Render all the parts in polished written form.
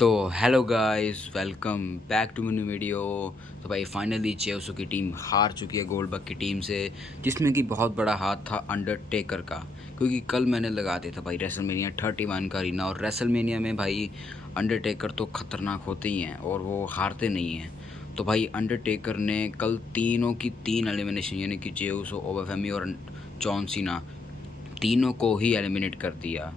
तो hello guys, welcome back to my new video. तो भाई फाइनली चेल्सी की टीम हार चुकी है गोल्डबर्ग की टीम से, जिसमें कि बहुत बड़ा हाथ था अंडरटेकर का। क्योंकि कल मैंने लगा दिया था भाई रेसलमेनिया 31 का अरीना, और रेसलमेनिया में भाई अंडरटेकर तो ख़तरनाक होते ही हैं और वो हारते नहीं हैं। तो भाई अंडरटेकर ने कल तीनों की तीन एलिमिनेशन, यानी कि चेल्सी, ओबाफेमी और जॉन सीना, तीनों को ही एलिमिनेट कर दिया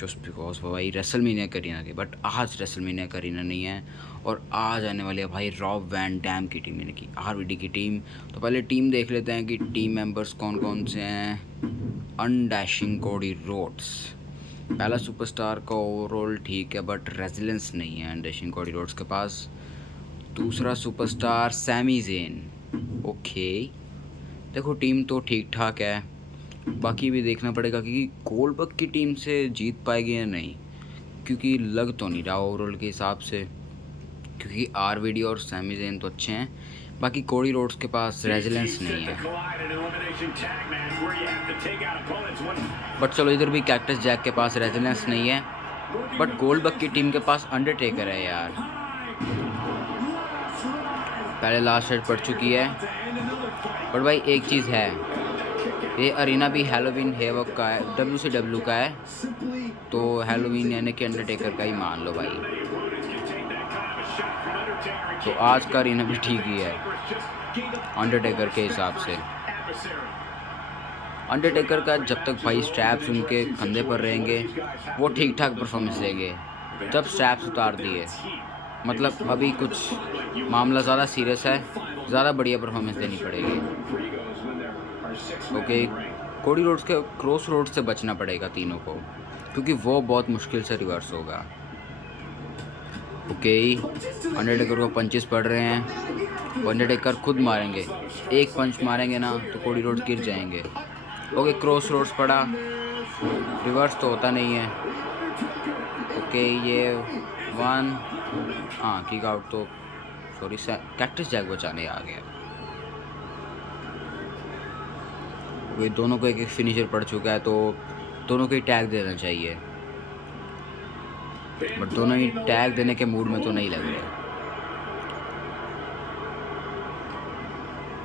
जस्ट बिकॉज वो भाई रेसलमेनिया करीना के। बट आज रेसलमेनिया करीना नहीं है, और आज आने वाली है भाई रॉब वैन डैम की टीम, यानी कि आरवीडी की टीम। तो पहले टीम देख लेते हैं कि टीम मेंबर्स कौन कौन से हैं। अनडैशिंग कोडी रोड्स पहला सुपरस्टार का, ओवरऑल ठीक है बट रेजिलेंस नहीं है अनडैशिंग कोडी रोड्स के पास। दूसरा सुपरस्टार सैमी जेन, ओके देखो टीम तो ठीक ठाक है, बाकी भी देखना पड़ेगा कि गोल्डबर्ग की टीम से जीत पाएगी या नहीं, क्योंकि लग तो नहीं रहा ओवरऑल के हिसाब से, क्योंकि आरवीडी और सैमी ज़ेन तो अच्छे हैं, बाकी कोडी रोड्स के पास रेजिलेंस नहीं है। बट चलो, इधर भी कैक्टस जैक के पास रेजिलेंस नहीं है, बट गोल्डबर्ग की टीम के पास अंडरटेकर है यार। पहले लास्ट सेट पड़ चुकी है, बट भाई एक चीज़ है, ये अरीना भी हैलोवीन हेवक का है, WCW का है, तो हैलोवीन यानी कि अंडरटेकर का ही मान लो भाई। तो आज का अरीना भी ठीक ही है अंडरटेकर के हिसाब से। अंडरटेकर का जब तक भाई स्ट्रैप्स उनके कंधे पर रहेंगे वो ठीक ठाक परफॉर्मेंस देंगे। जब स्ट्रैप्स उतार दिए, मतलब अभी कुछ मामला ज़्यादा सीरियस है, ज़्यादा बढ़िया परफॉर्मेंस देनी पड़ेगी। ओके, कोडी रोड्स के क्रॉस रोड से बचना पड़ेगा तीनों को, क्योंकि वो बहुत मुश्किल से रिवर्स होगा। ओके, अंडरटेकर को पंचेस पड़ रहे हैं, अंडरटेकर खुद मारेंगे, एक पंच मारेंगे ना तो कोडी रोड्स गिर जाएंगे। ओके, क्रॉस रोड्स पड़ा, रिवर्स तो होता नहीं है। ओके, ये वन, हाँ किक आउट, तो सॉरी कैक्टस जैक बचाने आ गया। वे दोनों को एक एक फिनिशर पड़ चुका है, तो दोनों को ही टैग देना चाहिए, बट दोनों ही टैग देने के मूड में तो नहीं लग रहे।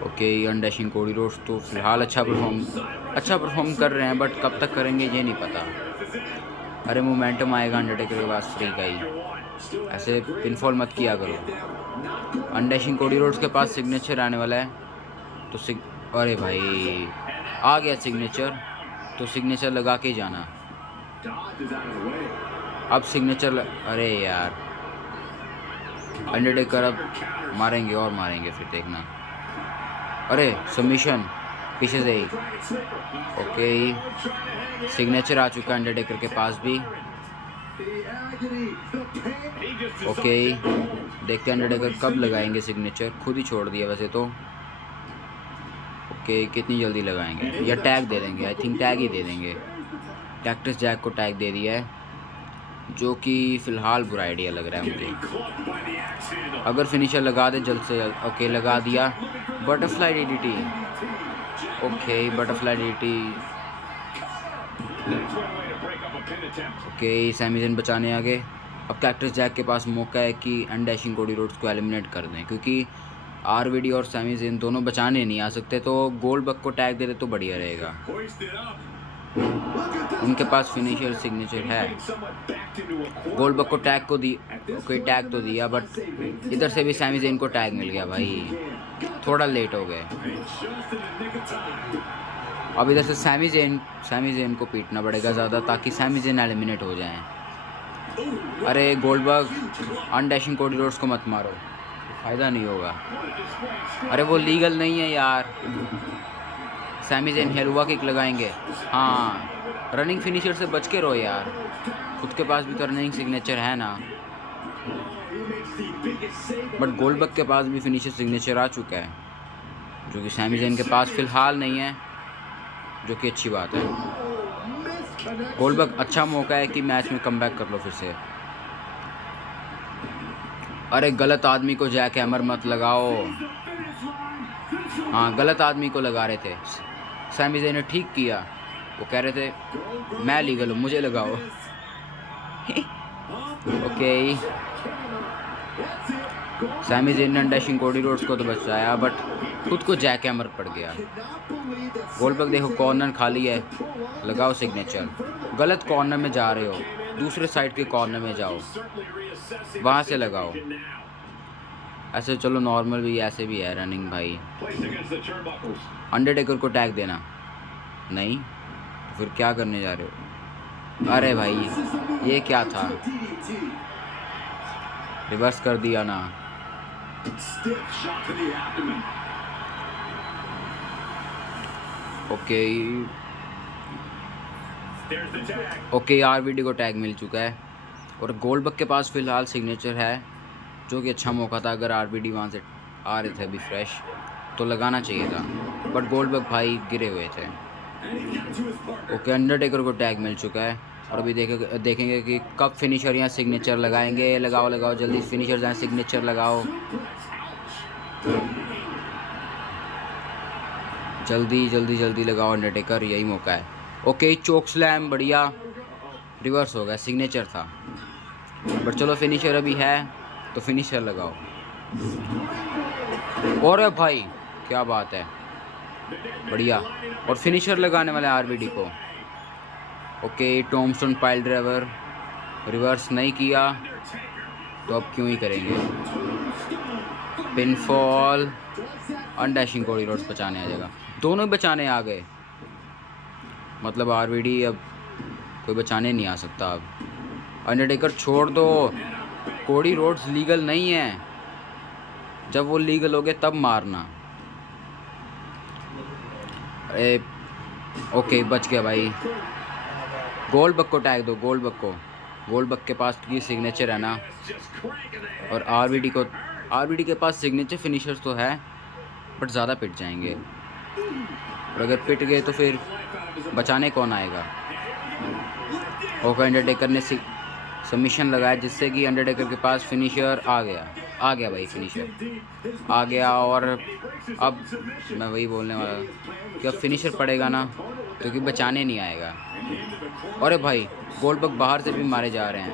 ओके, अनडैशिंग कोडी रोड्स तो फिलहाल अच्छा परफॉर्म कर रहे हैं, बट कब तक करेंगे ये नहीं पता। अरे मोमेंटम आएगा अंडरटेकर के पास फ्री का ही, ऐसे पिनफॉल मत किया करो। अनडैशिंग कोडी रोड्स के पास सिग्नेचर आने वाला है, तो अरे भाई आ गया सिग्नेचर, तो सिग्नेचर लगा के जाना। अब सिग्नेचर अरे यार, अंडरटेकर अब मारेंगे और मारेंगे, फिर देखना। अरे सबमिशन पीछे से ही। ओके, सिग्नेचर आ चुका है अंडरटेकर के पास भी। ओके, देखते हैं अंडरटेकर कब लगाएंगे सिग्नेचर, खुद ही छोड़ दिया वैसे तो। ओके, कितनी जल्दी लगाएंगे, या टैग दे देंगे, आई थिंक टैग ही दे देंगे। कैक्टस जैक को टैग दे दिया है, जो कि फ़िलहाल बुरा आइडिया लग रहा है मुझे। अगर फिनिशर लगा दे जल्द से जल्द। ओके, लगा दिया, butterfly DDT. Okay, butterfly DDT. Okay, Sami Zayn बचाने आगे। अब कैक्टस जैक के पास मौका है कि अनडैशिंग कोडी रोड्स को एलिमिनेट कर दें, क्योंकि आरवीडी और सैमी ज़ेन दोनों बचाने नहीं आ सकते, तो गोल्डबर्ग को टैग दे दे तो बढ़िया रहेगा। उनके पास फिनिशर सिग्नेचर है, गोल्डबर्ग को टैग को दी। ओके, टैग तो दिया, बट इधर से भी सैमी ज़ेन को टैग मिल गया भाई, थोड़ा लेट हो गए। अब इधर से सैमी ज़ेन को पीटना पड़ेगा ज़्यादा, ताकि सैमी ज़ेन एलिमिनेट हो जाएं। अरे गोल्डबर्ग, अनडैशिंग कोडी रोड्स को मत मारो, फ़ायदा नहीं होगा। अरे वो लीगल नहीं है यार। सैमी ज़ेन हेलुआ किक लगाएंगे, हाँ रनिंग फिनिशर से बच के रहो यार, खुद के पास भी तो रनिंग सिग्नेचर है ना। बट गोल्डबर्ग के पास भी फिनिशर सिग्नेचर आ चुका है, जो कि सैमी ज़ेन के पास फ़िलहाल नहीं है, जो कि अच्छी बात है। गोल्डबर्ग अच्छा मौका है कि मैच में कमबैक कर लो फिर से। अरे गलत आदमी को जैक हैमर मत लगाओ, हाँ गलत आदमी को लगा रहे थे। सैमी ज़ेन ने ठीक किया, वो कह रहे थे मैं लीगल हूँ मुझे लगाओ। ओके, सैमी ज़ेन ने डैशिंग कोडी रोड्स को तो बचाया बट खुद को जैक हैमर पड़ गया। गोल्डबर्ग देखो कॉर्नर खाली है, लगाओ सिग्नेचर। गलत कॉर्नर में जा रहे हो, दूसरे साइड के कॉर्नर में जाओ, वहाँ से लगाओ। ऐसे चलो नॉर्मल भी ऐसे भी है रनिंग भाई। अंडरटेकर को टैग देना नहीं तो फिर क्या करने जा रहे हो? अरे भाई ये क्या था, रिवर्स कर दिया ना। ओके आरवीडी को टैग मिल चुका है और गोल्डबर्ग के पास फ़िलहाल सिग्नेचर है, जो कि अच्छा मौका था। अगर आरवीडी वहाँ से आ रहे थे अभी फ्रेश तो लगाना चाहिए था, बट गोल्डबर्ग भाई गिरे हुए थे। ओके अंडरटेकर को टैग मिल चुका है और अभी देखेंगे कि कब फिनिशर यहाँ सिग्नेचर लगाएंगे। लगाओ लगाओ जल्दी, फिनिशर यहाँ सिग्नेचर लगाओ जल्दी जल्दी जल्दी लगाओ अंडरटेकर, यही मौका है। ओके चोक स्लैम, बढ़िया, रिवर्स हो गया, सिग्नेचर था बट चलो फिनिशर अभी है तो फिनिशर लगाओ। और भाई क्या बात है, बढ़िया, और फिनिशर लगाने वाले आरवीडी को। Okay tombstone pile driver, reverse नहीं किया तो अब क्यों ही करेंगे। पिनफॉल, अनडैशिंग कोडी रोड्स बचाने आ जाएगा, दोनों ही बचाने आ गए, मतलब आरवीडी अब कोई बचाने नहीं आ सकता। अब अंडरटेकर छोड़ दो, कोडी रोड्स लीगल नहीं है, जब वो लीगल हो गए तब मारना। अरे ओके बच गया भाई। गोल्डबर्ग को टैग दो, गोल्डबर्ग के पास की सिग्नेचर है ना, और आरवीडी के पास सिग्नेचर फिनिशर्स तो है बट ज़्यादा पिट जाएंगे, और अगर पिट गए तो फिर बचाने कौन आएगा। ओके अंडरटेकर ने सबमिशन लगाया जिससे कि अंडरटेकर के पास फिनिशर आ गया भाई, फिनिशर आ गया। और अब मैं वही बोलने वाला कि अब फिनिशर पड़ेगा ना क्योंकि बचाने नहीं आएगा। अरे भाई गोल्डबर्ग बाहर से भी मारे जा रहे हैं।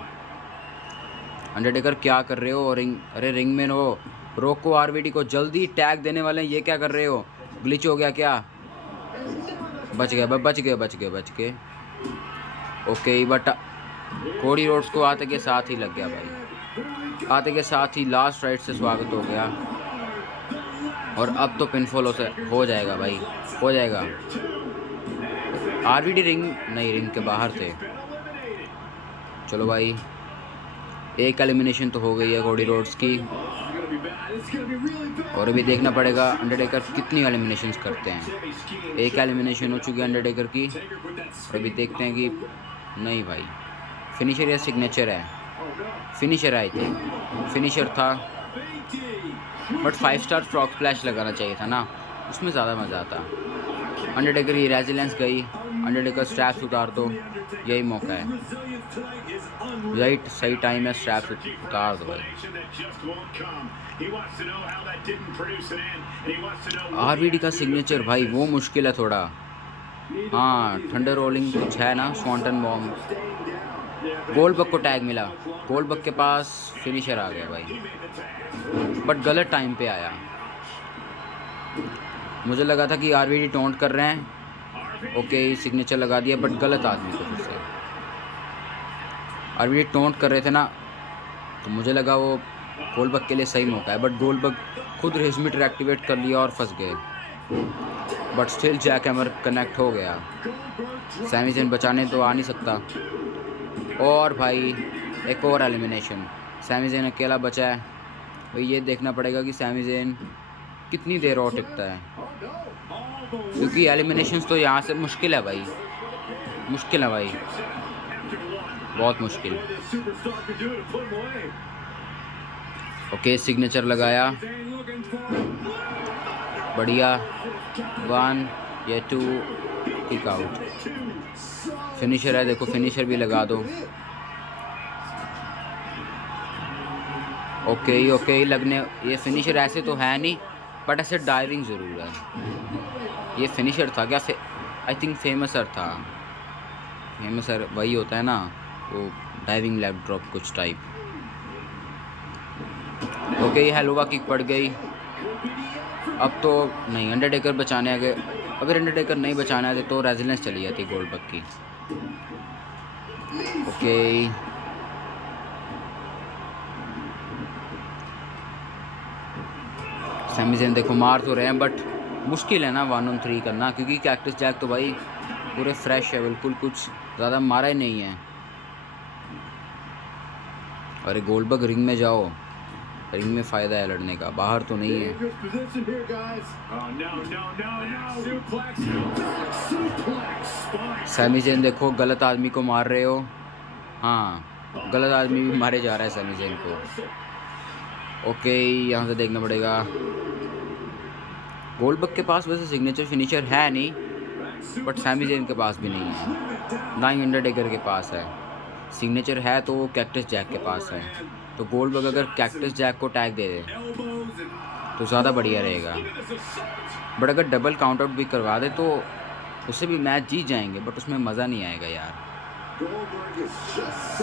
अंडरटेकर क्या कर रहे हो? अरे रिंग में हो, रोको आरवीडी को, जल्दी टैग देने वाले हैं, ये क्या कर रहे हो? ग्लिच हो गया क्या? बच गए। ओके बट कोडी रोड्स को आते के साथ ही लग गया भाई, आते के साथ ही लास्ट राइट से स्वागत हो गया, और अब तो पिनफॉल हो जाएगा भाई, हो जाएगा। आरवीडी रिंग के बाहर थे। चलो भाई एक एलिमिनेशन तो हो गई है कोडी रोड्स की, और अभी देखना पड़ेगा अंडरटेकर कितनी एलिमिनेशंस करते हैं। एक एलिमिनेशन हो चुकी है अंडरटेकर की, और अभी देखते हैं कि नहीं भाई फिनिशर या सिग्नेचर है। फिनिशर आई थी, फिनिशर था बट 5 स्टार फ्रॉग स्प्लैश लगाना चाहिए था ना, उसमें ज़्यादा मज़ा आता। अंडरटेकर की रेजिलेंस गई, अंडरटेकर स्ट्रैप्स उतार दो, यही मौका है, यही सही टाइम है, स्ट्रैप्स उतार दो भाई। आरवीडी का सिग्नेचर भाई वो मुश्किल है थोड़ा। हाँ थंडर रोलिंग कुछ है ना, स्वॉन्टन बॉम्ब। गोल्डबर्ग को टैग मिला, गोल्डबर्ग के पास फिनिशर आ गया भाई, बट गलत टाइम पे आया। मुझे लगा था कि आरवीडी टोंट कर रहे हैं, ओके सिग्नेचर लगा दिया बट गलत आदमी को फिर से। आरवीडी टोंट कर रहे थे ना, तो मुझे लगा वो गोल्डबर्ग के लिए सही मौका है, बट गोल्डबर्ग खुद रेस मीटर एक्टिवेट कर लिया और फंस गए, but still jackhammer connect हो गया। सैमी ज़ेन बचाने तो आ नहीं सकता, और भाई एक और एलिमिनेशन, सैमी ज़ेन अकेला बचा है भाई। ये देखना पड़ेगा कि सैमी ज़ेन कितनी देर और टिकता है, क्योंकि एलिमिनेशंस तो यहाँ से मुश्किल है भाई, बहुत मुश्किल। ओके सिग्नेचर लगाया, बढ़िया, 1 या 2 किक आउट। फिनिशर है, देखो फिनिशर भी लगा दो। ओके लगने, ये फिनिशर ऐसे तो है नहीं बट ऐसे डाइविंग ज़रूर है। ये फिनिशर था क्या? आई थिंक फेमसर था, फेमसर वही होता है ना, वो डाइविंग लेग ड्रॉप कुछ टाइप। ओके, हेलोवा किक पड़ गई। अब तो नहीं, अंडरटेकर बचाने आ गए। अगर अंडरटेकर नहीं बचाना है तो रेजिलेंस चली जाती गोल्डबर्ग की। ओके, सैमी ज़ेन देखो मार तो रहे हैं, बट मुश्किल है ना 1-on-3 करना, क्योंकि कैक्टस जैक तो भाई पूरे फ्रेश है, बिल्कुल कुछ ज़्यादा मारा ही नहीं है। अरे गोल्डबर्ग रिंग में जाओ, रिंग में फ़ायदा है लड़ने का, बाहर तो नहीं है। सैमी ज़ेन देखो गलत आदमी को मार रहे हो। हाँ, गलत आदमी भी मारे जा रहा है सैमी ज़ेन को। ओके, यहाँ से देखना पड़ेगा। गोल्डबर्ग के पास वैसे सिग्नेचर फिनिशर है नहीं, बट सैमी ज़ेन के पास भी नहीं है, ना ही अंडरटेकर के पास है। सिग्नेचर है तो वो कैक्टस जैक के पास है। तो गोल्डबर्ग अगर कैक्टस जैक को टैग दे दे तो ज़्यादा बढ़िया रहेगा, बट अगर डबल काउंट आउट भी करवा दे तो उससे भी मैच जीत जाएंगे, बट उसमें मज़ा नहीं आएगा यार।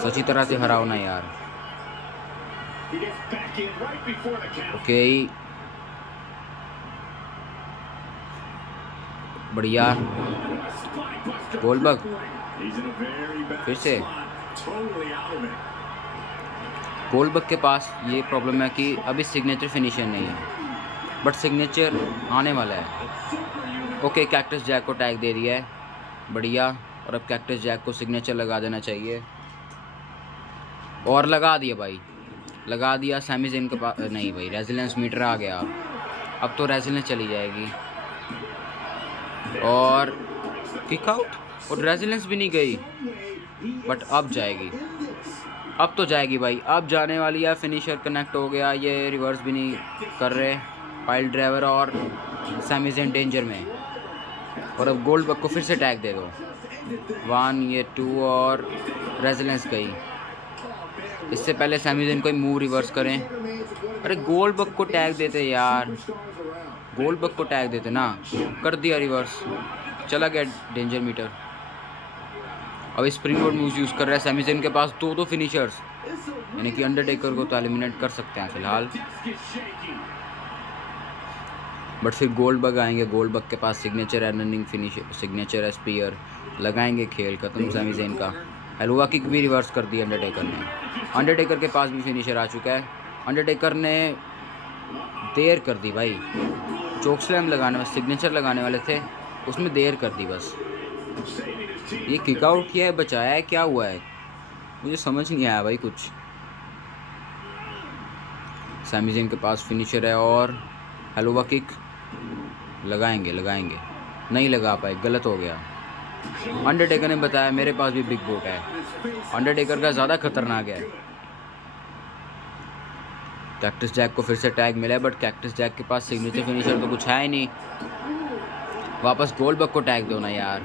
सच्ची तरह से हराओ ना यार। ओके, बढ़िया। गोल्डबर्ग फिर से। गोल्डबर्ग के पास ये प्रॉब्लम है कि अभी सिग्नेचर फिनिशर नहीं है, बट सिग्नेचर आने वाला है। ओके, कैक्टस जैक को टैग दे दिया है, बढ़िया। और अब कैक्टस जैक को सिग्नेचर लगा देना चाहिए, और लगा दिया भाई, लगा दिया। सैमी ज़ेन के पास नहीं भाई, रेजिलेंस मीटर आ गया। अब तो रेजिलेंस चली जाएगी, और किक आउट, और रेजिलेंस भी नहीं गई, बट अब जाएगी, अब तो जाएगी भाई, अब जाने वाली है। फिनिशर कनेक्ट हो गया, ये रिवर्स भी नहीं कर रहे पाइल ड्राइवर, और सैमी ज़ेन डेंजर में। और अब गोल्डबर्ग को फिर से टैग दे दो, 1, ये 2, और रेजिलेंस गई। इससे पहले सैमी ज़ेन कोई मूव रिवर्स करें। अरे गोल्डबर्ग को टैग देते यार, गोल्डबर्ग को टैग देते ना, कर दिया रिवर्स, चला गया डेंजर मीटर। अब स्प्रिंग बोर्ड मूव यूज़ कर रहा है सैमी ज़ेन के पास दो फिनिशर्स, यानी कि अंडरटेकर को तो एलिमिनेट कर सकते हैं फिलहाल, बट फिर गोल्डबर्ग आएंगे। गोल्डबर्ग के पास सिग्नेचर है, रनिंग फिनिशर, सिग्नेचर है, स्पीयर लगाएंगे, खेल खत्म सैमी ज़ेन का। हेलोवा किक भी रिवर्स कर दी अंडरटेकर ने। अंडरटेकर के पास भी फिनिशर आ चुका है। अंडरटेकर ने देर कर दी भाई, चोकस्लैम लगाने में सिग्नेचर लगाने वाले थे, उसमें देर कर दी बस। ये किक आउट किया है, बचाया है, क्या हुआ है मुझे समझ नहीं आया भाई कुछ। सैमी ज़ेन के पास फिनिशर है, और हेलोवा किक लगाएंगे, नहीं लगा पाए, गलत हो गया। अंडरटेकर ने बताया मेरे पास भी बिग बोट है, अंडरटेकर का ज़्यादा खतरनाक है। कैक्टस जैक को फिर से टैग मिला है, बट कैक्टस जैक के पास सिग्नेचर फिनिशर तो कुछ है ही नहीं। वापस गोल्डबर्ग को टैग दो ना यार,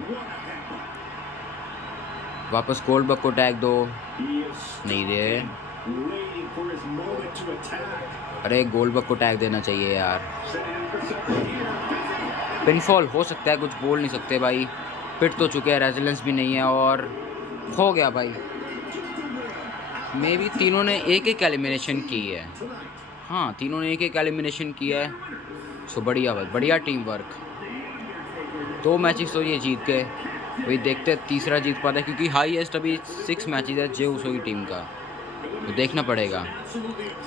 वापस गोल्डबर्ग को टैग दो, नहीं दे। अरे गोल्डबर्ग को टैग देना चाहिए यार। पिनफॉल हो सकता है, कुछ बोल नहीं सकते भाई, पिट तो चुके हैं, रेजिलेंस भी नहीं है, और हो गया भाई। मे बी तीनों ने एक एलिमिनेशन की है, हाँ तीनों ने एक एलिमिनेशन किया है। सो बढ़िया भाई, बढ़िया टीम वर्क। 2 मैचेस तो ये जीत गए, वही देखते तीसरा जीत पाता है, क्योंकि हाईएस्ट अभी 6 मैचेस है जे उसो की टीम का, तो देखना पड़ेगा।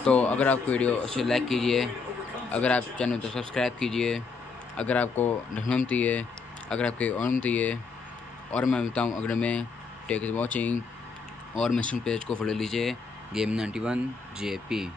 तो अगर आपको वीडियो अच्छी लाइक कीजिए, अगर आप चैनल तो सब्सक्राइब कीजिए, अगर आपको रहमती है, अगर आपके अनुमति है, और मैं बताऊँ अगर मैं टेक वॉचिंग, और मेंशन पेज को फॉलो लीजिए, गेम 91 JP।